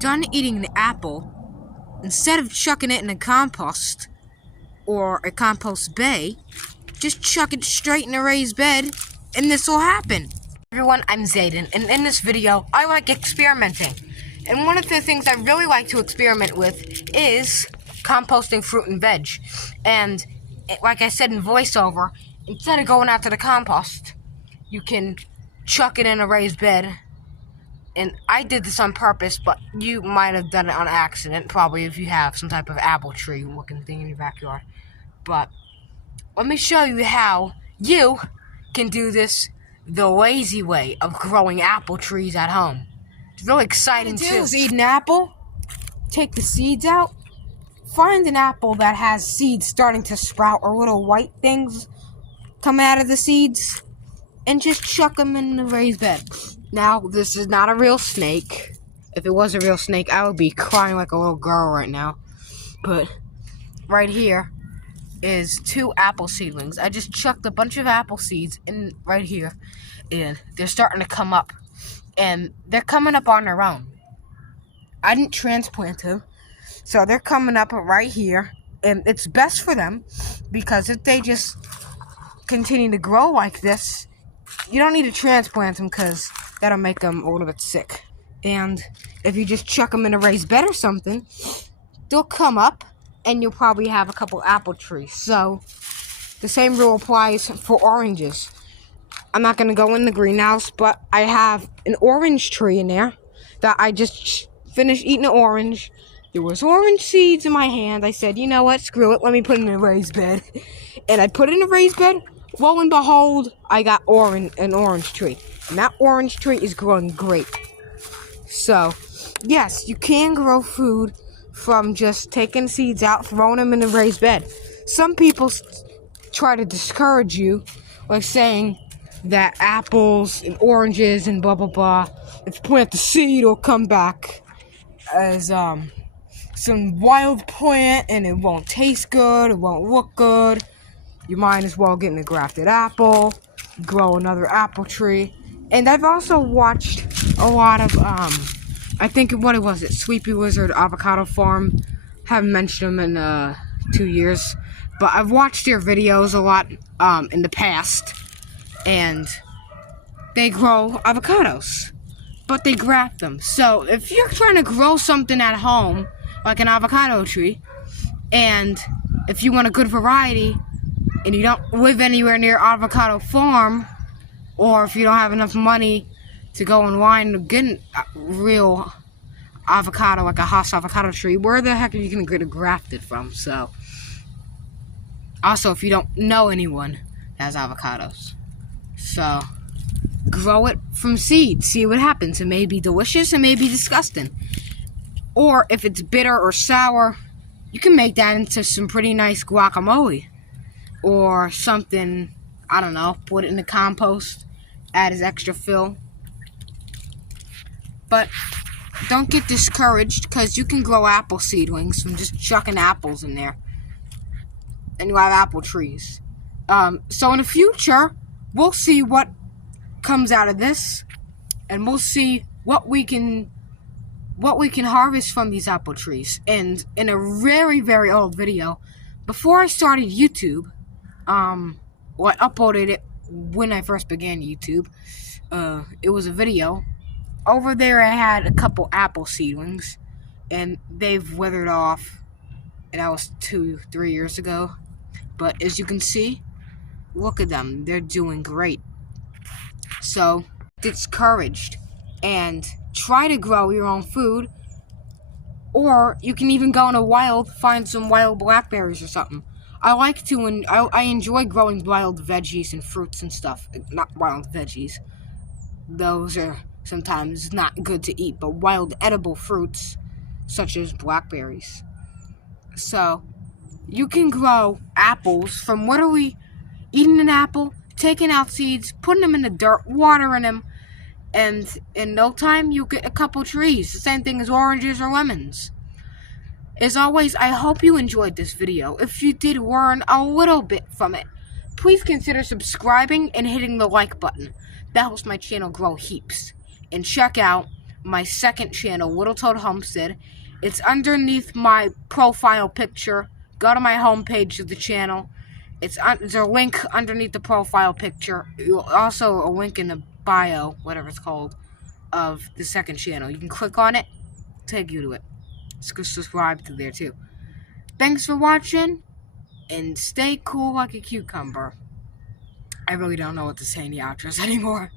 done eating an apple, instead of chucking it in a compost or a compost bay, just chuck it straight in a raised bed and this will happen. Everyone, I'm Zayden, and in this video, I like experimenting. And one of the things I really like to experiment with is composting fruit and veg. And like I said in voiceover, instead of going out to the compost, you can chuck it in a raised bed. And I did this on purpose, but you might have done it on accident, probably if you have some type of apple tree looking thing in your backyard. But let me show you how you can do this the lazy way of growing apple trees at home. It's really exciting too. Is eat an apple, take the seeds out, find an apple that has seeds starting to sprout or little white things coming out of the seeds, and just chuck them in the raised bed. Now, this is not a real snake. If it was a real snake, I would be crying like a little girl right now. But right here is 2 apple seedlings. I just chucked a bunch of apple seeds in right here, and they're starting to come up. And they're coming up on their own. I didn't transplant them, so they're coming up right here. And it's best for them, because if they just continue to grow like this, you don't need to transplant them, because that'll make them a little bit sick. And if you just chuck them in a raised bed or something, they'll come up, and you'll probably have a couple apple trees. So the same rule applies for oranges. I'm not going to go in the greenhouse, but I have an orange tree in there that I just finished eating an orange. There was orange seeds in my hand. I said, you know what, screw it, let me put it in a raised bed. And I put it in a raised bed. Lo and behold, I got an orange tree. And that orange tree is growing great. So, yes, you can grow food from just taking seeds out, throwing them in a raised bed. Some people try to discourage you, like saying that apples and oranges and blah blah blah, if you plant the seed, it'll come back as some wild plant and it won't taste good, it won't look good. You might as well get a grafted apple, grow another apple tree. And I've also watched a lot of I think, what was it, Sleepy Lizard Avocado Farm. Haven't mentioned them in 2 years, but I've watched their videos a lot in the past. And they grow avocados, but they graft them. So if you're trying to grow something at home, like an avocado tree, and if you want a good variety, and you don't live anywhere near avocado farm, or if you don't have enough money to go online to get a real avocado, like a Hass avocado tree, where the heck are you going to get it grafted from? So, also, if you don't know anyone that has avocados. So, grow it from seed. See what happens. It may be delicious. It may be disgusting. Or, if it's bitter or sour, you can make that into some pretty nice guacamole. Or something, I don't know, put it in the compost, add as extra fill. But don't get discouraged, because you can grow apple seedlings from just chucking apples in there. And you have apple trees. So in the future, we'll see what comes out of this, and we'll see what we can harvest from these apple trees. And in a very, very old video, before I started YouTube, I uploaded it when I first began YouTube. It was a video. Over there, I had a couple apple seedlings, and they've withered off. And that was 2-3 years ago. But as you can see, look at them. They're doing great. So, discouraged, and try to grow your own food. Or you can even go in a wild, find some wild blackberries or something. I enjoy growing wild veggies and fruits and stuff. Not wild veggies. Those are sometimes not good to eat, but wild edible fruits, such as blackberries. So, you can grow apples from literally eating an apple, taking out seeds, putting them in the dirt, watering them, and in no time you get a couple trees. The same thing as oranges or lemons. As always, I hope you enjoyed this video. If you did learn a little bit from it, please consider subscribing and hitting the like button. That helps my channel grow heaps. And check out my second channel, Little Toad Homestead. It's underneath my profile picture. Go to my homepage of the channel. There's a link underneath the profile picture. Also a link in the bio, whatever it's called, of the second channel. You can click on it, take you to it. Subscribe to there too. Thanks for watching, and stay cool like a cucumber. I really don't know what to say in the outros anymore.